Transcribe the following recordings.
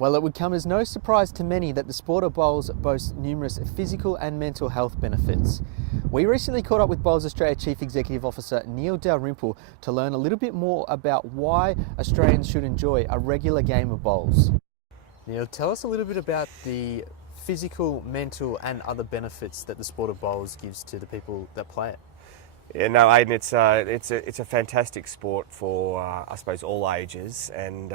Well, it would come as no surprise to many that the sport of bowls boasts numerous physical and mental health benefits. We recently caught up with Bowls Australia Chief Executive Officer Neil Dalrymple to learn a little bit more about why Australians should enjoy a regular game of bowls. Neil, tell us a little bit about the physical, mental and other benefits that the sport of bowls gives to the people that play it. Yeah, no, Aidan, it's a fantastic sport for I suppose all ages, and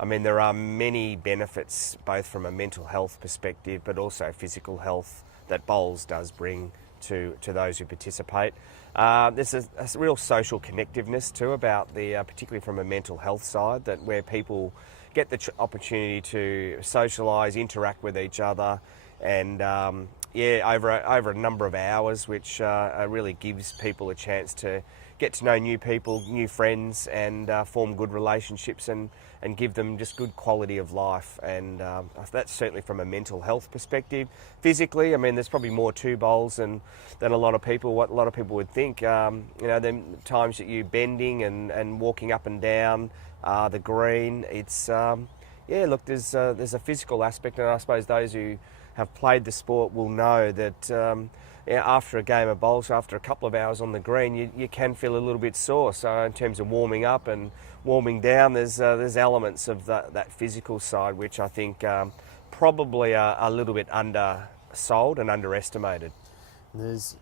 I mean there are many benefits both from a mental health perspective, but also physical health that bowls does bring to those who participate. There's a real social connectiveness too about particularly from a mental health side, that where people get the opportunity to socialise, interact with each other, and over a number of hours, which really gives people a chance to get to know new people, new friends, and form good relationships and give them just good quality of life. And that's certainly from a mental health perspective. Physically, I mean, there's probably more to bowls than what a lot of people would think. The times that you're bending and walking up and down the green, it's there's a physical aspect, and I suppose those who have played the sport will know that after a game of bowls, after a couple of hours on the green, you can feel a little bit sore. So in terms of warming up and warming down, there's elements of that physical side which I think probably are a little bit undersold and underestimated. There's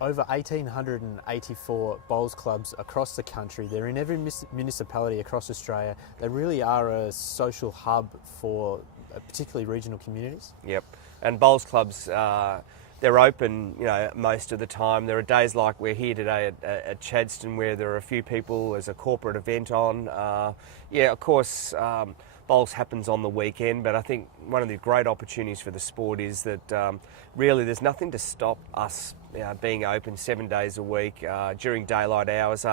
over 1,884 bowls clubs across the country. They're in every municipality across Australia. They really are a social hub for particularly regional communities. Yep, and bowls clubs, they're open, most of the time. There are days like we're here today at Chadstone where there are a few people as a corporate event on. Of course, bowls happens on the weekend, but I think one of the great opportunities for the sport is that really there's nothing to stop us being open 7 days a week during daylight hours.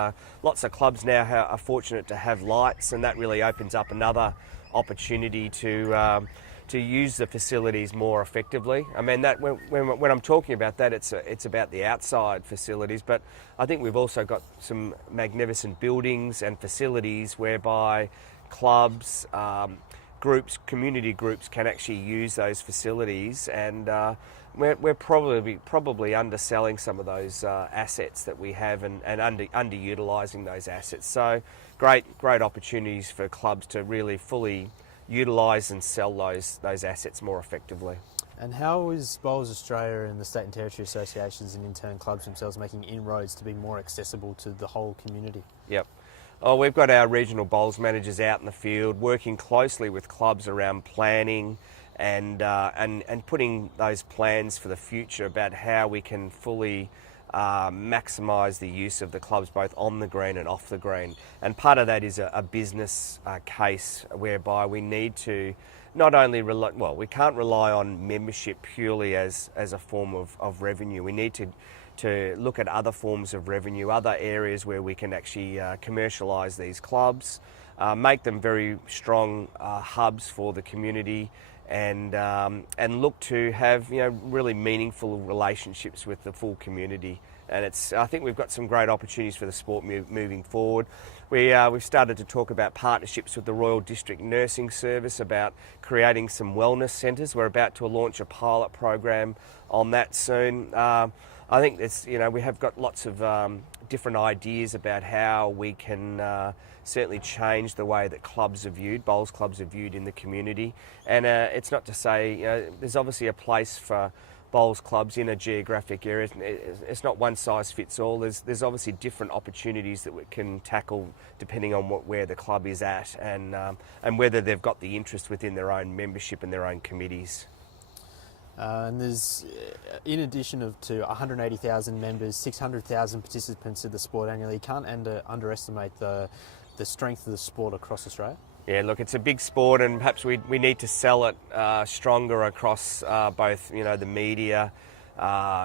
Lots of clubs now are fortunate to have lights, and that really opens up another opportunity to use the facilities more effectively. I mean, that when I'm talking about that, it's about the outside facilities, but I think we've also got some magnificent buildings and facilities whereby clubs, groups, community groups can actually use those facilities, and we're probably underselling some of those assets that we have and underutilising those assets. So great opportunities for clubs to really fully utilise and sell those assets more effectively. And how is Bowls Australia and the State and Territory Associations and in turn clubs themselves making inroads to be more accessible to the whole community? Yep. Oh, we've got our regional bowls managers out in the field working closely with clubs around planning and putting those plans for the future about how we can fully maximise the use of the clubs both on the green and off the green. And part of that is a business case whereby we need to not only we can't rely on membership purely as a form of revenue. We need to look at other forms of revenue, other areas where we can actually commercialise these clubs, make them very strong hubs for the community, and look to have really meaningful relationships with the full community. And I think we've got some great opportunities for the sport moving forward. We've started to talk about partnerships with the Royal District Nursing Service about creating some wellness centres. We're about to launch a pilot program on that soon. I think we have got lots of different ideas about how we can certainly change the way that bowls clubs are viewed in the community. And it's not to say, there's obviously a place for bowls clubs in a geographic area. It's not one size fits all. There's obviously different opportunities that we can tackle depending on where the club is at and whether they've got the interest within their own membership and their own committees. And there's, in addition to 180,000 members, 600,000 participants in the sport annually. You can't underestimate the strength of the sport across Australia. Yeah, look, it's a big sport, and perhaps we need to sell it stronger across both, the media,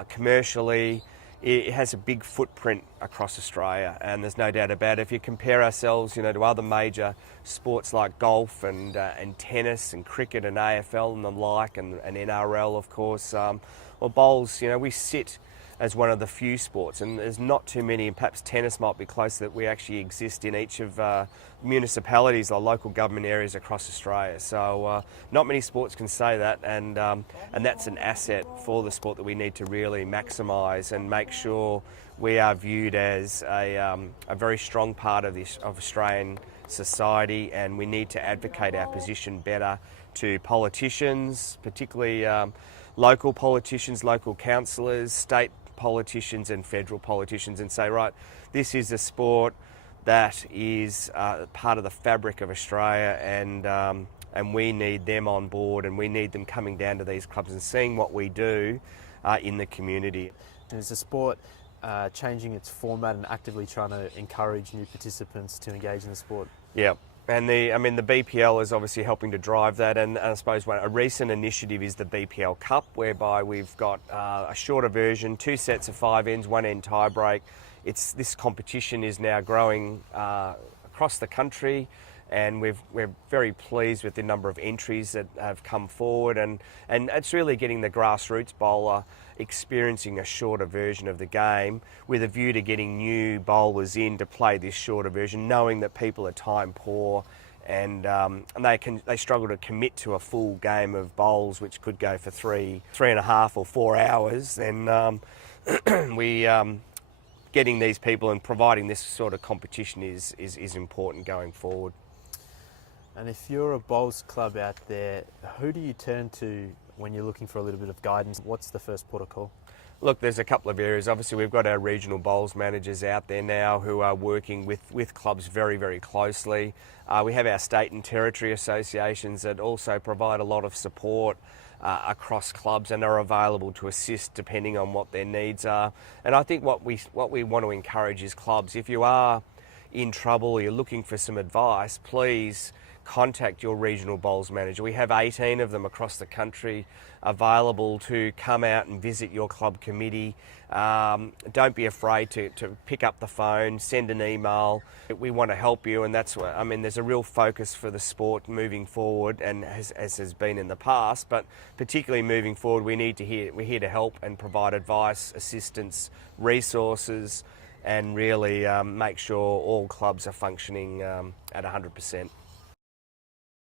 commercially. It has a big footprint across Australia, and there's no doubt about it. If you compare ourselves, to other major sports like golf and tennis and cricket and AFL and the like, and NRL, of course, bowls, we sit as one of the few sports, and there's not too many, and perhaps tennis might be close, that we actually exist in each of municipalities or local government areas across Australia. So not many sports can say that, and that's an asset for the sport that we need to really maximise and make sure we are viewed as a very strong part of Australian society, and we need to advocate our position better to politicians, particularly local politicians, local councillors, state politicians and federal politicians, and say, right, this is a sport that is part of the fabric of Australia, and we need them on board, and we need them coming down to these clubs and seeing what we do in the community. Is the sport changing its format and actively trying to encourage new participants to engage in the sport? Yeah. And the BPL is obviously helping to drive that, and I suppose a recent initiative is the BPL Cup, whereby we've got a shorter version, 2 sets of 5 ends, 1 end tie break. This competition is now growing across the country, and we're very pleased with the number of entries that have come forward, and it's really getting the grassroots bowler experiencing a shorter version of the game with a view to getting new bowlers in to play this shorter version, knowing that people are time poor and they struggle to commit to a full game of bowls, which could go for 3.5 or 4 hours. And getting these people and providing this sort of competition is important going forward. And if you're a bowls club out there, who do you turn to when you're looking for a little bit of guidance? What's the first port of call? Look, there's a couple of areas. Obviously, we've got our regional bowls managers out there now who are working with clubs very, very closely. We have our state and territory associations that also provide a lot of support across clubs and are available to assist depending on what their needs are. And I think what we want to encourage is clubs, if you are in trouble or you're looking for some advice, please contact your regional bowls manager. We have 18 of them across the country available to come out and visit your club committee. Don't be afraid to pick up the phone, send an email. We want to help you, and that's what, there's a real focus for the sport moving forward, and as has been in the past, but particularly moving forward, we're here to help and provide advice, assistance, resources, and really make sure all clubs are functioning at 100%.